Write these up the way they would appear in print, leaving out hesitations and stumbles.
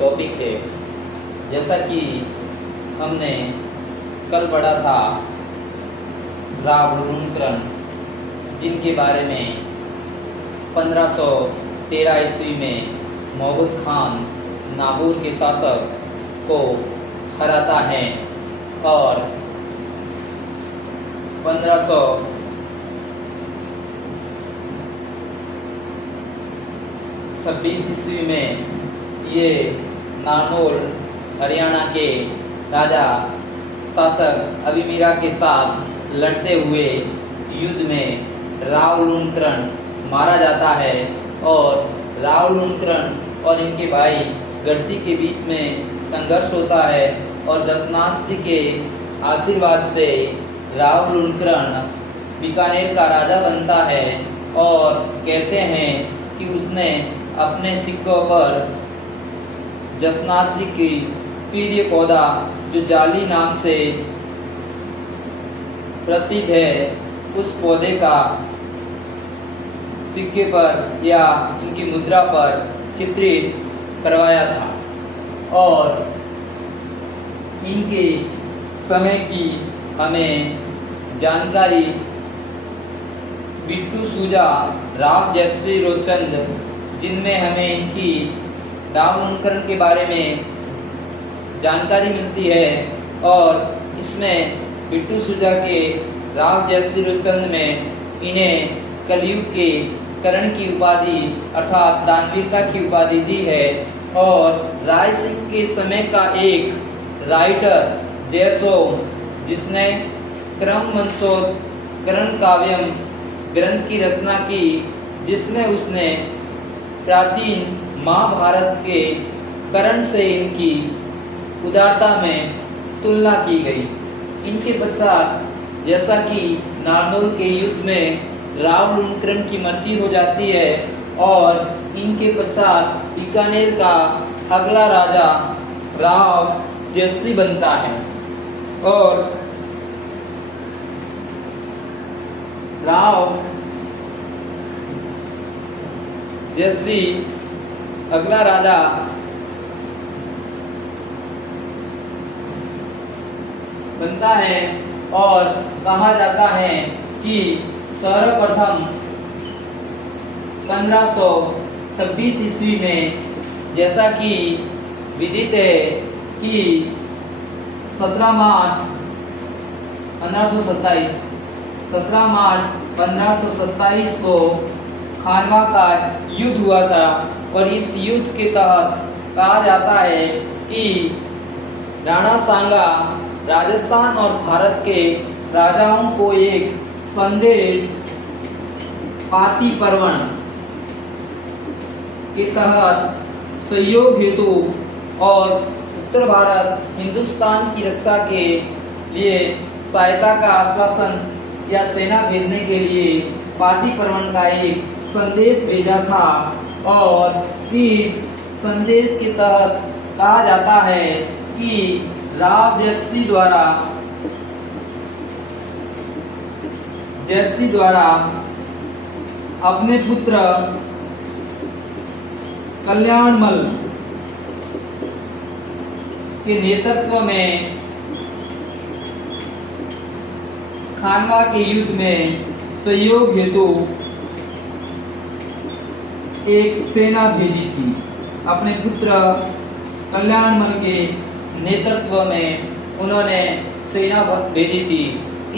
Topic है। जैसा कि हमने कल पढ़ा था रावलुनकरण, जिनके बारे में 1513 ईस्वी में महमूद खान नागौर के शासक को हराता है और 1526 ईस्वी में ये नारनौल हरियाणा के राजा शासक अभिमीरा के साथ लड़ते हुए युद्ध में रावलुनकरण मारा जाता है और रावलुनकरण और इनके भाई गढ़जी के बीच में संघर्ष होता है और जसनाथ जी के आशीर्वाद से रावलुनकरण बीकानेर का राजा बनता है और कहते हैं कि उसने अपने सिक्कों पर जसनाथ जी की प्रिय पौधा जो जाली नाम से प्रसिद्ध है उस पौधे का सिक्के पर या इनकी मुद्रा पर चित्रित करवाया था। और इनके समय की हमें जानकारी बिट्टू सूजा, राव जयश्री रोचंद, जिनमें हमें इनकी रावलुनकरण के बारे में जानकारी मिलती है। और इसमें बिट्टू सूजा के राव जयश्री रोचंद में इन्हें कलयुग के करण की उपाधि अर्थात दानवीरता की उपाधि दी है। और राय सिंह के समय का एक राइटर जयसोम, जिसने क्रम वंशोत्करण काव्यम ग्रंथ की रचना की, जिसमें उसने प्राचीन महाभारत के करण से इनकी उदारता में तुलना की गई। इनके पश्चात जैसा कि नारनौल के युद्ध में रावलुनकरण की मृत्यु हो जाती है और इनके पश्चात बीकानेर का अगला राजा राव जयश्री बनता है। और राव जयश्री अगला राजा बनता है और कहा जाता है कि सर्वप्रथम 1526 ईस्वी में, जैसा कि विदित है कि 17 मार्च 1527 को खानवा का युद्ध हुआ था। और इस युद्ध के तहत कहा जाता है कि राणा सांगा राजस्थान और भारत के राजाओं को एक संदेश पाती पर्वण के तहत सहयोग हेतु और उत्तर भारत हिंदुस्तान की रक्षा के लिए सहायता का आश्वासन या सेना भेजने के लिए पाती पर्वण का एक संदेश भेजा था। और इस संदेश के तहत कहा जाता है कि राव जयश्री द्वारा अपने पुत्र कल्याणमल के नेतृत्व में खानवा के युद्ध में सहयोग हेतु एक सेना भेजी थी। अपने पुत्र कल्याणमल के नेतृत्व में उन्होंने सेना भेजी थी।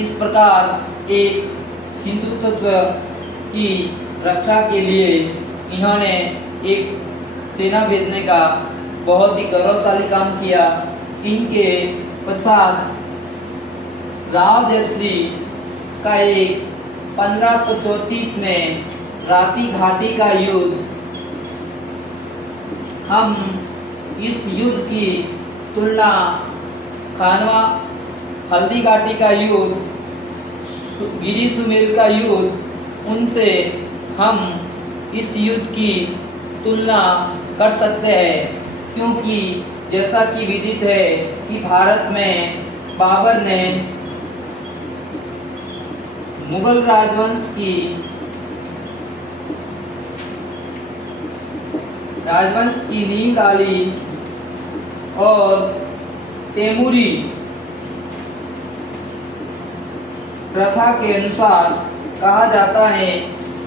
इस प्रकार एक हिंदुत्व की रक्षा के लिए इन्होंने एक सेना भेजने का बहुत ही गौरवशाली काम किया। इनके पश्चात राव जयश्री का एक 1534 में राती घाटी का युद्ध, हम इस युद्ध की तुलना खानवा हल्दी घाटी का युद्ध, गिरी सुमेल का युद्ध, उनसे हम इस युद्ध की तुलना कर सकते हैं। क्योंकि जैसा कि विदित है कि भारत में बाबर ने मुगल राजवंश की नींव डाली और तैमूरी प्रथा के अनुसार कहा जाता है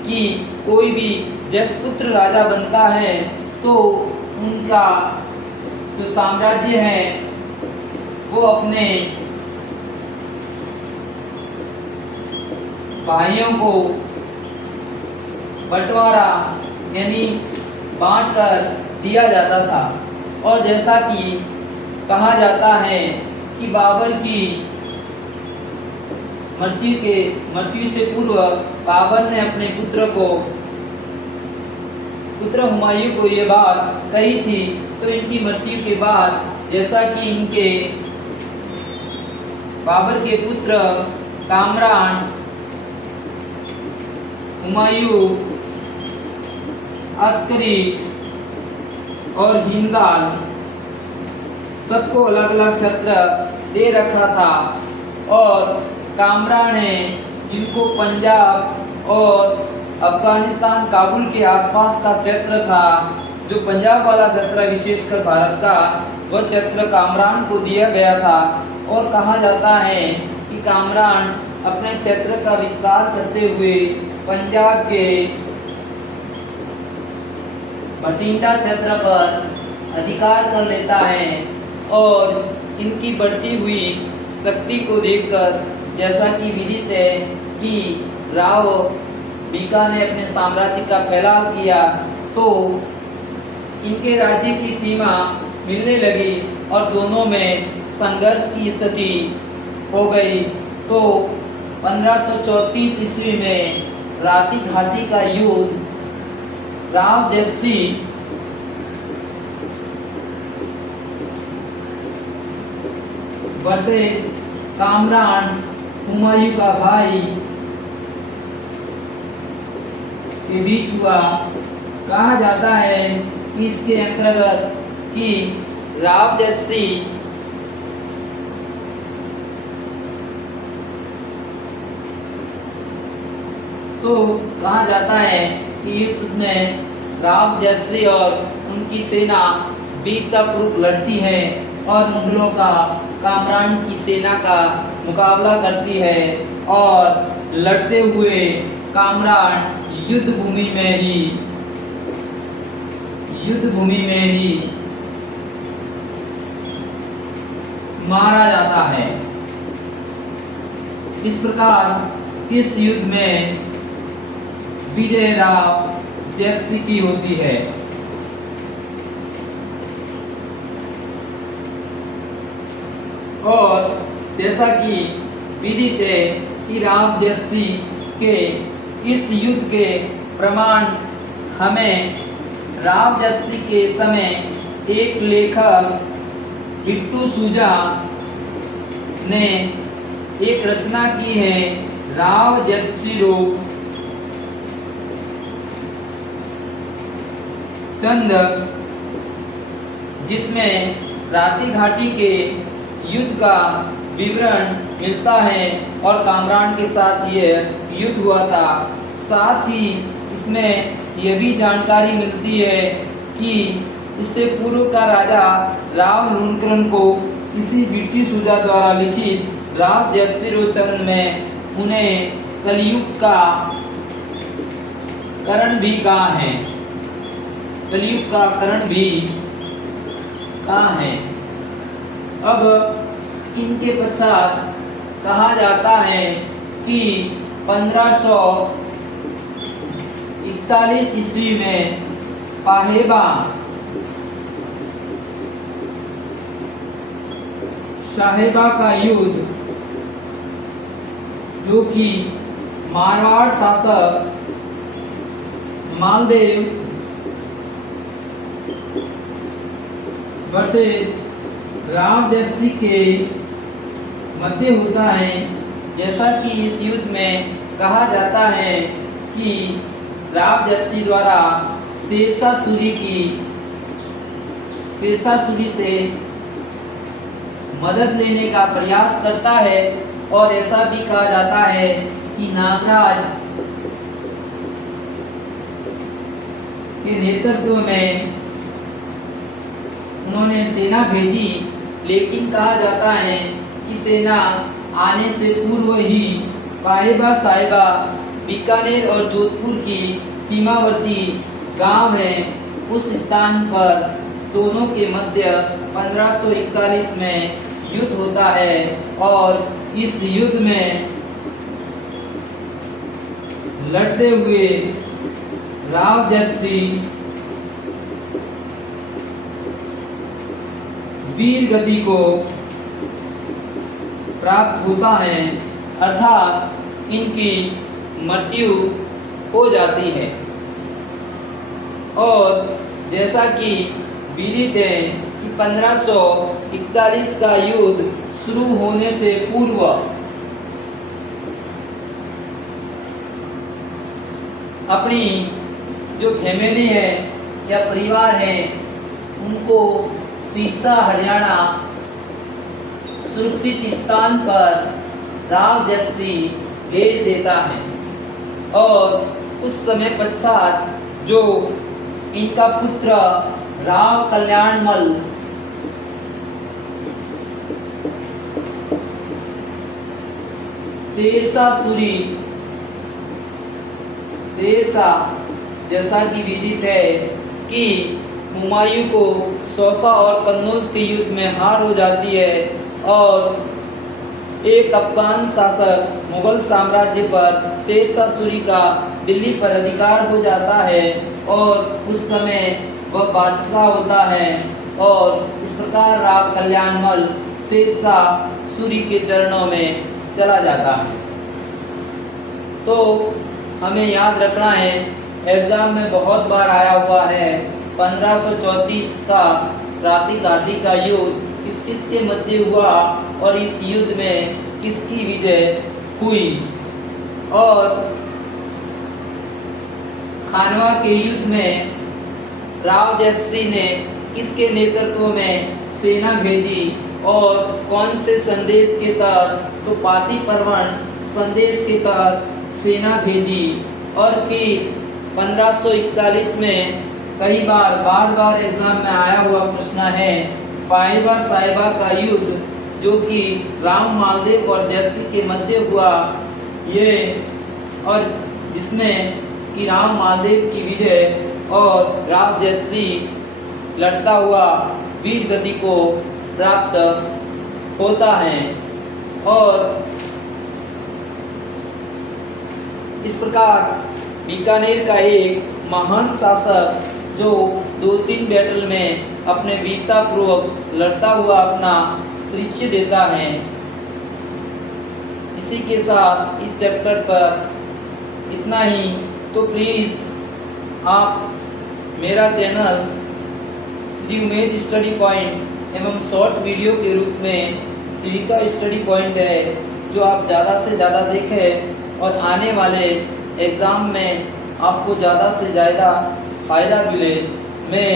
कि कोई भी ज्येष्ठ पुत्र राजा बनता है तो उनका जो साम्राज्य है वो अपने भाइयों को बंटवारा यानी बांट कर दिया जाता था। और जैसा कि कहा जाता है कि बाबर की मृत्यु से पूर्व बाबर ने अपने पुत्र हुमायूं को ये बात कही थी, तो इनकी मृत्यु के बाद जैसा कि इनके बाबर के पुत्र कामरान, हुमायूं, अस्करी और हिंदाल सबको अलग अलग छत्र दे रखा था। और कामरान है जिनको पंजाब और अफगानिस्तान काबुल के आसपास का क्षेत्र था, जो पंजाब वाला क्षेत्र विशेषकर भारत का, वह क्षेत्र कामरान को दिया गया था। और कहा जाता है कि कामरान अपने क्षेत्र का विस्तार करते हुए पंजाब के बठिंडा क्षेत्र पर अधिकार कर लेता है। और इनकी बढ़ती हुई शक्ति को देखकर जैसा कि विदित है कि राव बीका ने अपने साम्राज्य का फैलाव किया, तो इनके राज्य की सीमा मिलने लगी और दोनों में संघर्ष की स्थिति हो गई। तो 1534 ईस्वी में राती घाटी का युद्ध राव जस्सी वर्सेस कामरान, हुमायूं का भाई, के बीच हुआ। कहा जाता है कि इसके अंतर्गत कि राव जस्सी तो कहा जाता है कि इसमें राव जस्सी और उनकी सेना वीरतापूर्वक लड़ती है और मुगलों का कामरान की सेना का मुकाबला करती है। और लड़ते हुए कामरान युद्ध भूमि में ही मारा जाता है। इस प्रकार इस युद्ध में विजय राव जस्सी की होती है। और जैसा कि विदित है कि राव जस्सी के इस युद्ध के प्रमाण हमें राव जस्सी के समय एक लेखक बिट्टू सूजा ने एक रचना की है, राव जस्सी रूप चंद, जिसमें राती घाटी के युद्ध का विवरण मिलता है और कामरान के साथ यह युद्ध हुआ था। साथ ही इसमें यह भी जानकारी मिलती है कि इससे पूर्व का राजा राव लुणकरण को इसी बिट्टू सूजा द्वारा लिखित राव जस्सी रोचंद में उन्हें कलयुग का करण भी कहा है। कलयुग का करण भी कहा है। अब इनके पश्चात कहा जाता है कि 1541 ईस्वी में पाहेबा साहेबा का युद्ध, जो कि मारवाड़ शासक मालदेव वर्सेस राव जस्सी के मध्य होता है। जैसा कि इस युद्ध में कहा जाता है कि राव जस्सी द्वारा शेरशाह से मदद लेने का प्रयास करता है। और ऐसा भी कहा जाता है कि नागराज के नेतृत्व में उन्होंने सेना भेजी, लेकिन कहा जाता है कि सेना आने से पूर्व ही पाहिबा साहिबा बीकानेर और जोधपुर की सीमावर्ती गांव है, उस स्थान पर दोनों के मध्य 1541 में युद्ध होता है और इस युद्ध में लड़ते हुए राव जयसिंह वीर गति को प्राप्त होता है, अर्थात इनकी मृत्यु हो जाती है। और जैसा कि विदित है कि 1541 का युद्ध शुरू होने से पूर्व अपनी जो फैमिली है या परिवार है उनको सिरसा हरियाणा सुरक्षित स्थान पर राव जयसिंह भेज देता है और उस समय पश्चात जो इनका पुत्र राव कल्याणमल शेरशाह जैसा कि विदित है कि हुमायूं को सौसा और कन्नौज के युद्ध में हार हो जाती है और एक अफगान शासक मुगल साम्राज्य पर शेरशाह सूरी का दिल्ली पर अधिकार हो जाता है और उस समय वह बादशाह होता है और इस प्रकार राव कल्याणमल शेरशाह सूरी के चरणों में चला जाता है। तो हमें याद रखना है, एग्जाम में बहुत बार आया हुआ है 1534 का राति घाटी का युद्ध किस किस के मध्य हुआ और इस युद्ध में किसकी विजय हुई और खानवा के युद्ध में राव जयसिंह ने किसके नेतृत्व में सेना भेजी और कौन से संदेश के तहत, तो पाती परवण संदेश के तहत सेना भेजी। और फिर 1541 में कई बार एग्जाम में आया हुआ प्रश्न है पाहिबा साहिबा का युद्ध जो कि राम मालदेव और जयसिंह के मध्य हुआ, ये और जिसमें कि राम मालदेव की विजय और राव जयसिंह लड़ता हुआ वीर गति को प्राप्त होता है। और इस प्रकार बीकानेर का एक महान शासक जो 2-3 बैटल में अपने वीरतापूर्वक लड़ता हुआ अपना परिचय देता है। इसी के साथ इस चैप्टर पर इतना ही। तो प्लीज़ आप मेरा channel Shri Umed study point एवं शॉर्ट वीडियो के रूप में सिविका स्टडी पॉइंट है जो आप ज़्यादा से ज़्यादा देखें और आने वाले एग्ज़ाम में आपको ज़्यादा से ज़्यादा फ़ायदा मिले। मैं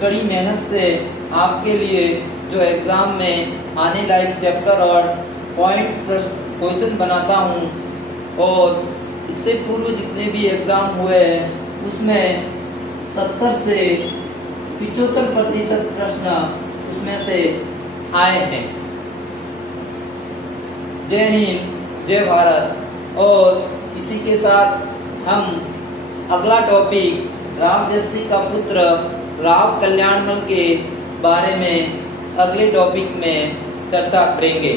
कड़ी मेहनत से आपके लिए जो एग्ज़ाम में आने लायक चैप्टर और पॉइंट क्वेश्चन बनाता हूँ और इससे पूर्व जितने भी एग्ज़ाम हुए हैं उसमें 70 से 75% प्रश्न उसमें से आए हैं। जय हिंद, जय भारत। और इसी के साथ हम अगला टॉपिक राव जयसिंह का पुत्र राव कल्याणमल के बारे में अगले टॉपिक में चर्चा करेंगे।